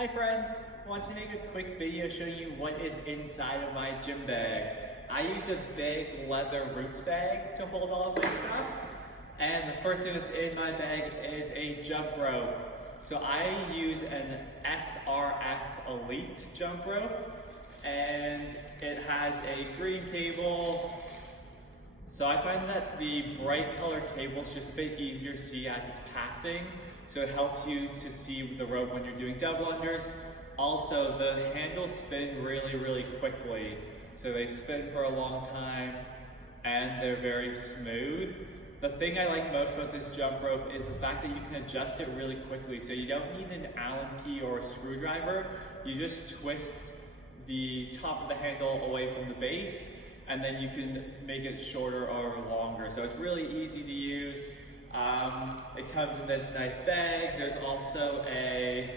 Hi friends, I want to make a quick video showing you what is inside of my gym bag. I use a big leather roots bag to hold all of my stuff. And the first thing that's in my bag is a jump rope. So I use an SRS Elite jump rope, and it has a green cable. So I find that the bright colored cable is just a bit easier to see as it's passing. So it helps you to see the rope when you're doing double unders. Also, the handles spin really quickly. So they spin for a long time and they're very smooth. The thing I like most about this jump rope is the fact that you can adjust it really quickly. So you don't need an Allen key or a screwdriver. You just twist the top of the handle away from the base, and then you can make it shorter or longer. So it's really easy to use. It comes in this nice bag. There's also a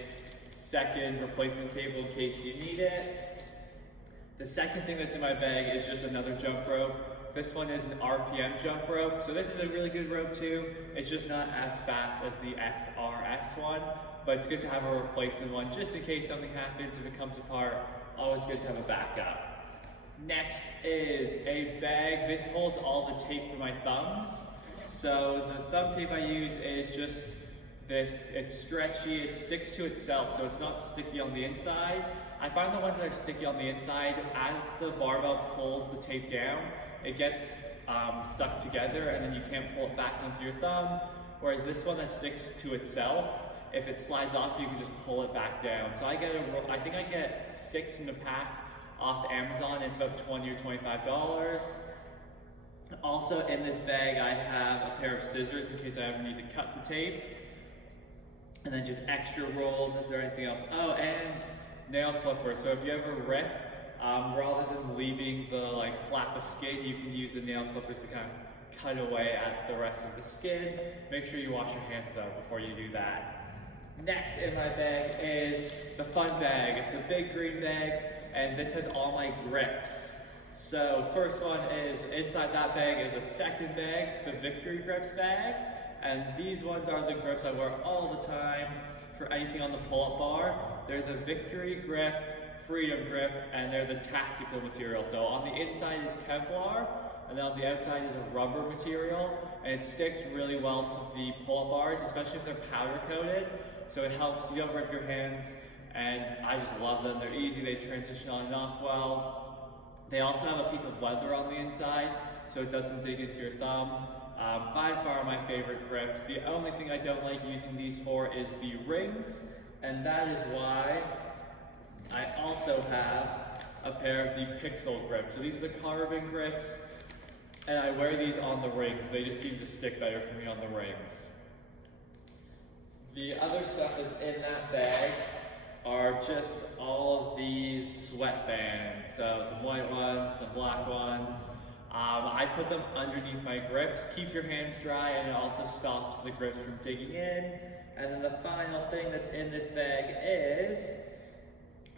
second replacement cable in case you need it. The second thing that's in my bag is just another jump rope. This one is an RPM jump rope. So this is a really good rope too. It's just not as fast as the SRS one, but it's good to have a replacement one just in case something happens. If it comes apart, always good to have a backup. Next is a bag. This holds all the tape for my thumbs. So the thumb tape I use is just this. It's stretchy, it sticks to itself, so it's not sticky on the inside. I find the ones that are sticky on the inside, as the barbell pulls the tape down, it gets stuck together and then you can't pull it back onto your thumb. Whereas this one that sticks to itself, if it slides off, you can just pull it back down. So I think I get 6 in the pack off Amazon. It's about $20 or $25. Also in this bag I have a pair of scissors in case I ever need to cut the tape. And then just extra rolls. Is there anything else? Oh, and nail clippers. So if you ever rip, rather than leaving the flap of skin, you can use the nail clippers to kind of cut away at the rest of the skin. Make sure you wash your hands though before you do that. Next in my bag is the fun bag. It's a big green bag, and this has all my grips. So first one is, inside that bag is a second bag, the Victory Grips bag. And these ones are the grips I wear all the time for anything on the pull-up bar. They're the Victory Grip, Freedom Grip, and they're the tactical material. So on the inside is Kevlar, and then on the outside is a rubber material. And it sticks really well to the pull-up bars, especially if they're powder coated. So it helps, you don't rip your hands, and I just love them. They're easy, they transition on and off well. They also have a piece of leather on the inside, so it doesn't dig into your thumb. By far my favorite grips. The only thing I don't like using these for is the rings, and that is why I also have a pair of the Pixel grips. So these are the carbon grips, and I wear these on the rings. They just seem to stick better for me on the rings. The other stuff that's in that bag are just all of these sweatbands. So some white ones, some black ones. I put them underneath my grips, keeps your hands dry, and it also stops the grips from digging in. And then the final thing that's in this bag is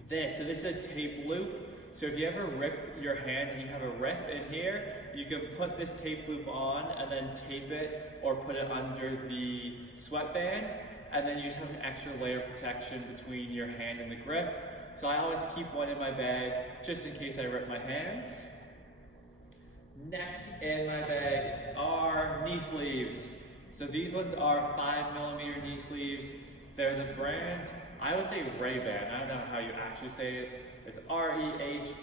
this. So this is a tape loop. So if you ever rip your hands and you have a rip in here, you can put this tape loop on and then tape it or put it under the sweatband. And then you just have an extra layer of protection between your hand and the grip. So I always keep one in my bag just in case I rip my hands. Next in my bag are knee sleeves. So these ones are 5mm knee sleeves. They're the brand, I would say Ray-Ban. I don't know how you actually say it. It's R-E-H-B-A-N-D.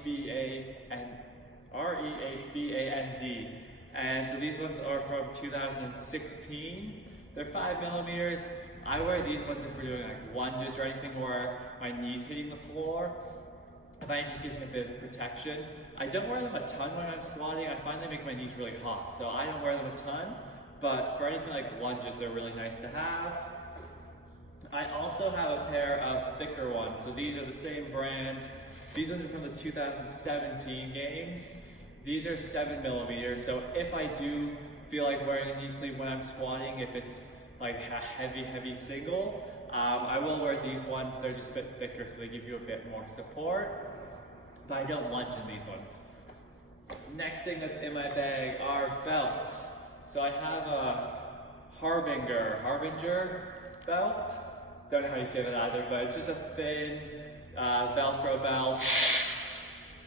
And so these ones are from 2016. They're 5mm. I wear these ones if we're doing lunges or anything where my knee's hitting the floor. I find it just gives me a bit of protection. I don't wear them a ton when I'm squatting. I find they make my knees really hot, so I don't wear them a ton. But for anything like lunges, they're really nice to have. I also have a pair of thicker ones. So these are the same brand. These ones are from the 2017 games. These are 7mm. So if I do feel like wearing a knee sleeve when I'm squatting, if it's like a heavy single, I will wear these ones. They're just a bit thicker, so they give you a bit more support, but I don't lunge in these ones. Next thing that's in my bag are belts. So I have a Harbinger belt. don't know how you say that either, but it's just a thin Velcro belt.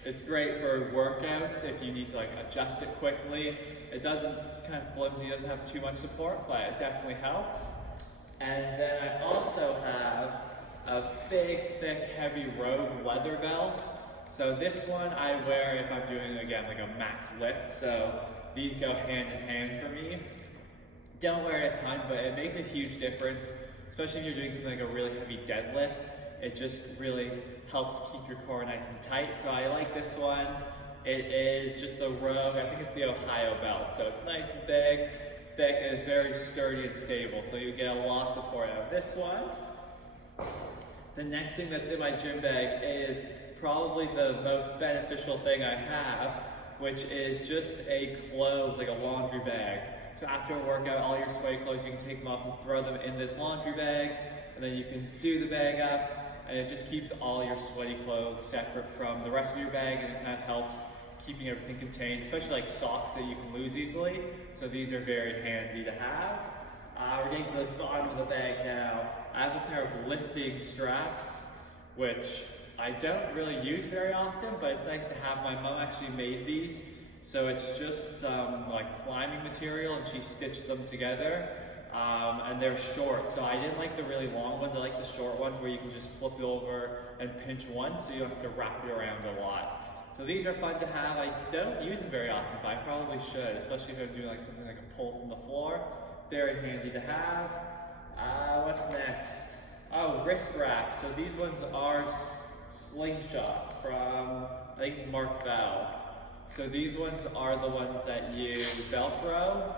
It's great for workouts if you need to like adjust it quickly. It's kind of flimsy, doesn't have too much support, but it definitely helps. And then I also have a big, thick, heavy Rogue leather belt. So this one I wear if I'm doing, again, like a max lift. So these go hand in hand for me. Don't wear it a ton, but it makes a huge difference, especially if you're doing something like a really heavy deadlift. It just really helps keep your core nice and tight. So I like this one. It is just a Rogue, I think it's the Ohio belt. So it's nice and big, thick, and it's very sturdy and stable. So you get a lot of support out of this one. The next thing that's in my gym bag is probably the most beneficial thing I have, which is just a clothes, like a laundry bag. So after a workout, all your sweaty clothes, you can take them off and throw them in this laundry bag, and then you can do the bag up, and it just keeps all your sweaty clothes separate from the rest of your bag, and it kind of helps keeping everything contained, especially like socks that you can lose easily. So these are very handy to have. We're getting to the bottom of the bag now. I have a pair of lifting straps, which I don't really use very often, but it's nice to have. My mom actually made these. So it's just some like climbing material, and she stitched them together. And they're short, so I didn't like the really long ones. I like the short ones where you can just flip it over and pinch one, so you don't have to wrap it around a lot. So these are fun to have. I don't use them very often, but I probably should, especially if I'm doing like something like a pull from the floor. Very handy to have. What's next? Oh, wrist wraps. So these ones are Slingshot from, I think it's Mark Bell. So these ones are the ones that use Velcro,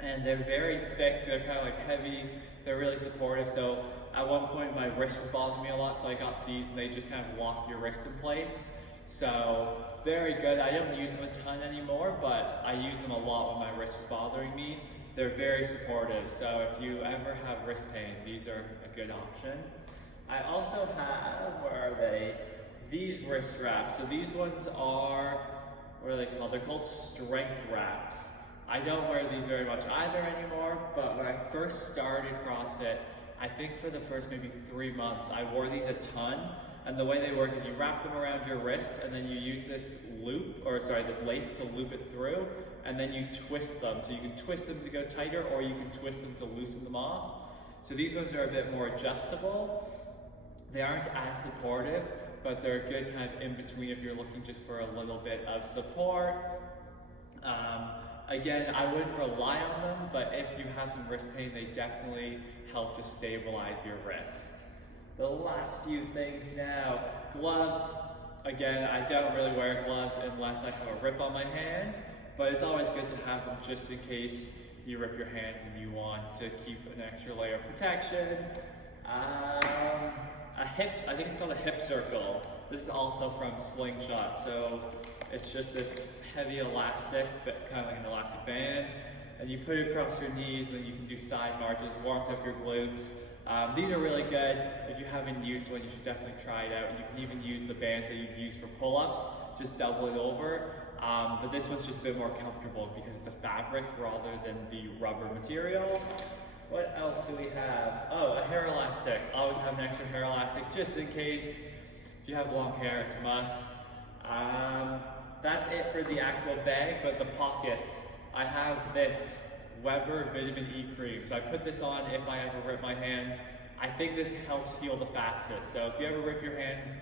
and they're very thick, they're kind of like heavy, they're really supportive. So at one point my wrist was bothering me a lot, so I got these, and they just kind of lock your wrist in place. So very good. I don't use them a ton anymore, but I use them a lot when my wrist was bothering me. They're very supportive, so if you ever have wrist pain, these are a good option. I also have, where are they? These wrist wraps. So these ones are, what are they called? They're called strength wraps. I don't wear these very much either anymore, but when I first started CrossFit, I think for the first maybe 3 months, I wore these a ton. And the way they work is you wrap them around your wrist, and then you use this this lace to loop it through, and then you twist them. So you can twist them to go tighter, or you can twist them to loosen them off. So these ones are a bit more adjustable. They aren't as supportive, but they're good kind of in between if you're looking just for a little bit of support. Again, I wouldn't rely on them, but if you have some wrist pain, they definitely help to stabilize your wrist. The last few things now, gloves. Again, I don't really wear gloves unless I have a rip on my hand, but it's always good to have them just in case you rip your hands and you want to keep an extra layer of protection. I think it's called a hip circle. This is also from Slingshot. So it's just this heavy elastic, but kind of like an elastic band, and you put it across your knees, and then you can do side marches, warm up your glutes. These are really good. If you haven't used one, you should definitely try it out. You can even use the bands that you'd use for pull-ups, just double it over. But this one's just a bit more comfortable because it's a fabric rather than the rubber material. What else do we have? Oh, a hair elastic. Always have an extra hair elastic just in case. If you have long hair, it's a must. That's it for the actual bag, but the pockets. I have this Weber Vitamin E cream. So I put this on if I ever rip my hands. I think this helps heal the fastest. So if you ever rip your hands,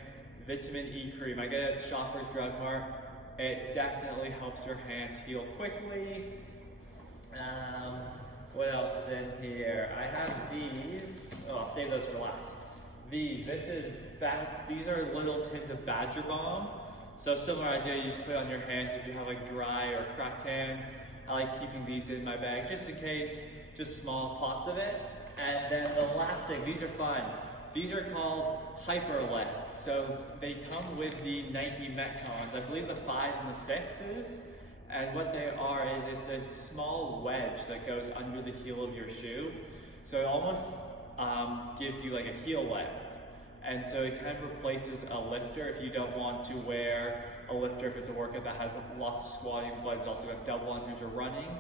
Vitamin E cream. I get it at Shoppers Drug Mart. It definitely helps your hands heal quickly. What else is in here? I have these. Oh, I'll save those for last. These are little tins of Badger Balm. So similar idea, you just put it on your hands if you have like dry or cracked hands. I like keeping these in my bag just in case, just small pots of it. And then the last thing, these are fun. These are called Hyperlift. So they come with the Nike Metcons, I believe the 5s and the 6s. And what they are is it's a small wedge that goes under the heel of your shoe. So it almost gives you like a heel lift. And so it kind of replaces a lifter if you don't want to wear a lifter if it's a workout that has lots of squatting, but it's also got double unders or running.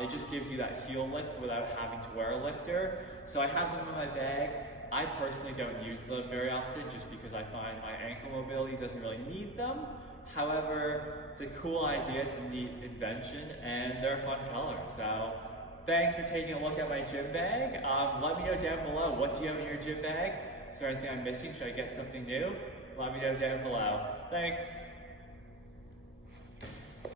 It just gives you that heel lift without having to wear a lifter. So I have them in my bag. I personally don't use them very often just because I find my ankle mobility doesn't really need them. However, it's a cool idea, it's a neat invention, and they're a fun color. So thanks for taking a look at my gym bag. Let me know down below, what do you have in your gym bag? Is there anything I'm missing? Should I get something new? Let me know down below. Thanks.